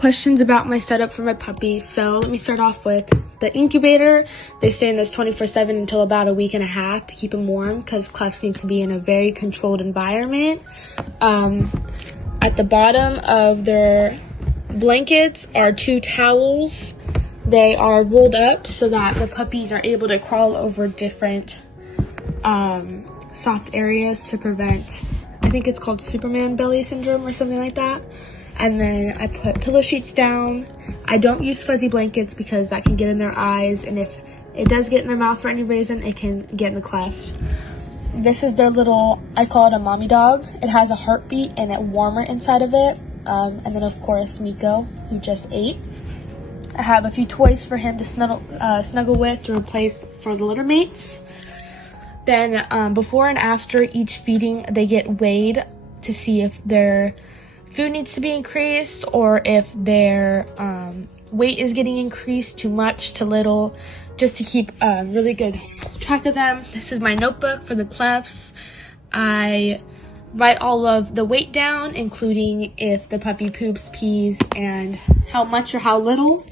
questions about my setup for my puppies. So let me start off with the incubator. They stay in this 24/7 until about a week and a half to keep them warm because Clefs needs to be in a very controlled environment. At the bottom of their blankets are 2 towels. They are rolled up so that the puppies are able to crawl over different soft areas to prevent, I think it's called Superman belly syndrome or something like that. And then I put pillow sheets down. I don't use fuzzy blankets because that can get in their eyes, and if it does get in their mouth for any reason, it can get in the cleft. This is their little, I call it a mommy dog. It has a heartbeat and a warmer inside of it. And then of course Mikko, who just ate. I have a few toys for him to snuggle with to replace for the litter mates. Then before and after each feeding, they get weighed to see if their food needs to be increased or if their weight is getting increased too much, too little, just to keep really good track of them. This is my notebook for the Clefs. I write all of the weight down, including if the puppy poops, pees, and how much or how little.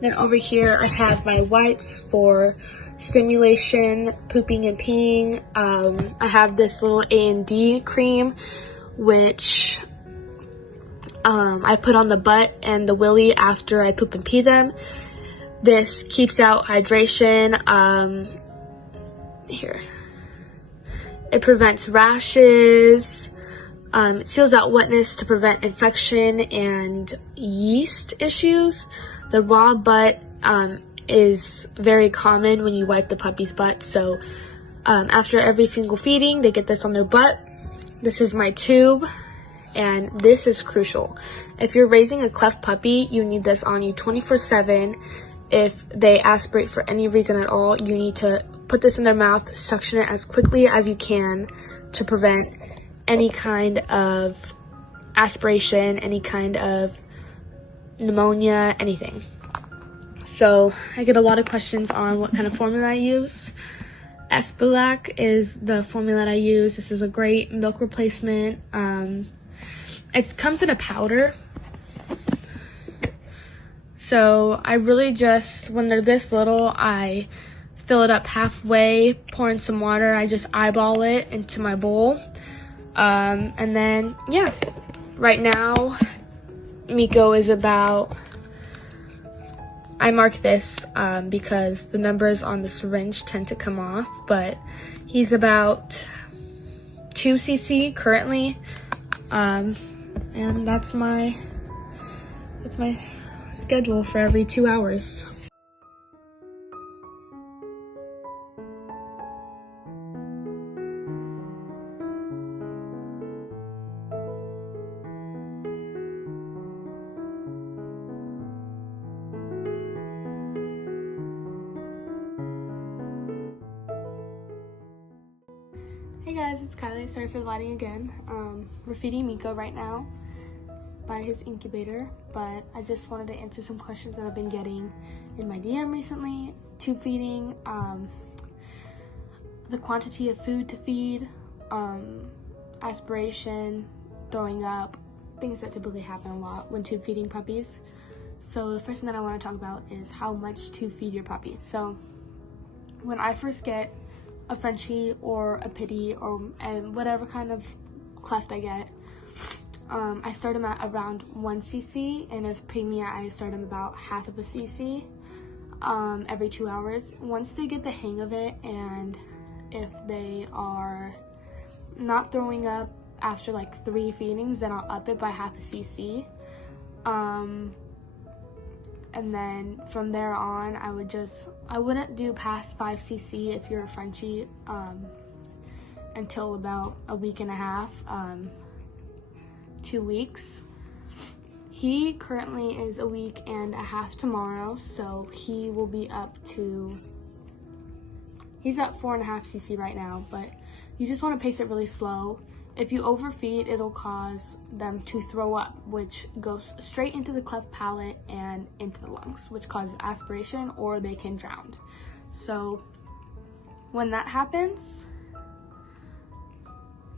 Then over here I have my wipes for stimulation, pooping and peeing. I have this little A&D cream, which I put on the butt and the willy after I poop and pee them. This keeps out hydration. Here. It prevents rashes. It seals out wetness to prevent infection and yeast issues. The raw butt is very common when you wipe the puppy's butt. So after every single feeding, they get this on their butt. This is my tube. And this is crucial. If you're raising a cleft puppy, you need this on you 24/7. If they aspirate for any reason at all, you need to put this in their mouth, suction it as quickly as you can to prevent any kind of aspiration, any kind of pneumonia, anything. So I get a lot of questions on what kind of formula I use. Espalac is the formula that I use. This is a great milk replacement. It comes in a powder. So I really just, when they're this little, I fill it up halfway, pour in some water. I just eyeball it into my bowl. And then, yeah, right now, Mikko is about, I mark this because the numbers on the syringe tend to come off, but he's about 2 cc currently. And that's my schedule for every 2 hours. Hey guys, it's Kylie. Sorry for the lighting again. We're feeding Mikko right now by his incubator, but I just wanted to answer some questions that I've been getting in my DM recently. Tube feeding, the quantity of food to feed, aspiration, throwing up, things that typically happen a lot when tube feeding puppies. So the first thing that I want to talk about is how much to feed your puppy. So when I first get a Frenchie or a Pitty and whatever kind of cleft I get, I start them at around 1 cc, and if Premia, I start them about half of a cc every 2 hours. Once they get the hang of it, and if they are not throwing up after like 3 feedings, then I'll up it by half a cc. And then from there on, I wouldn't do past 5 cc if you're a Frenchie until about a week and a half, 2 weeks. He currently is a week and a half tomorrow, so he will be up to, he's at 4.5 cc right now, but you just want to pace it really slow. If you overfeed, it'll cause them to throw up, which goes straight into the cleft palate and into the lungs, which causes aspiration, or they can drown. So when that happens,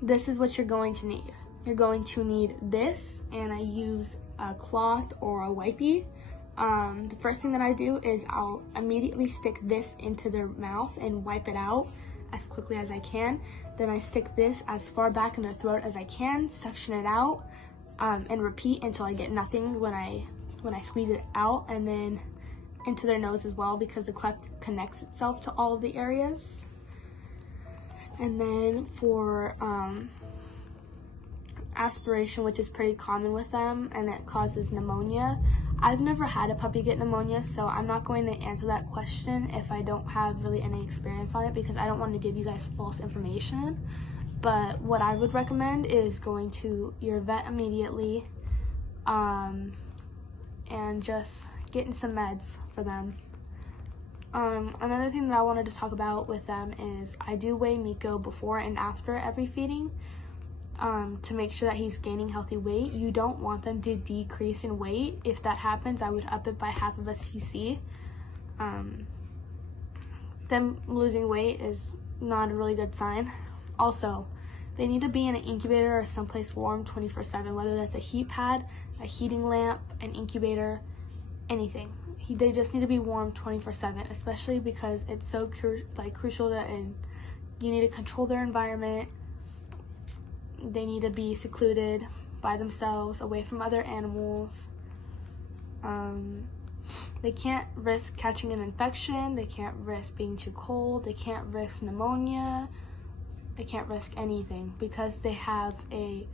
this is what you're going to need. you're going to need this, and I use a cloth or a wipey. The first thing that I do is I'll immediately stick this into their mouth and wipe it out as quickly as I can. Then I stick this as far back in their throat as I can, suction it out, and repeat until I get nothing when I squeeze it out, and then into their nose as well, because the cleft connects itself to all of the areas. And then for aspiration, which is pretty common with them, and it causes pneumonia. I've never had a puppy get pneumonia, so I'm not going to answer that question if I don't have really any experience on it, because I don't want to give you guys false information. But what I would recommend is going to your vet immediately, and just getting some meds for them. Another thing that I wanted to talk about with them is I do weigh Mikko before and after every feeding, to make sure that he's gaining healthy weight. You don't want them to decrease in weight. If that happens, I would up it by half of a cc. Them losing weight is not a really good sign. Also, they need to be in an incubator or someplace warm 24/7, whether that's a heat pad, a heating lamp, an incubator, anything. They just need to be warm 24/7, especially because it's so crucial and you need to control their environment. They need to be secluded by themselves, away from other animals. They can't risk catching an infection. They can't risk being too cold. They can't risk pneumonia. They can't risk anything because they have a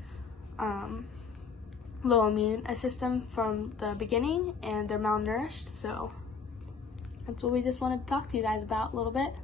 low immune system from the beginning, and they're malnourished. So that's what we just wanted to talk to you guys about a little bit.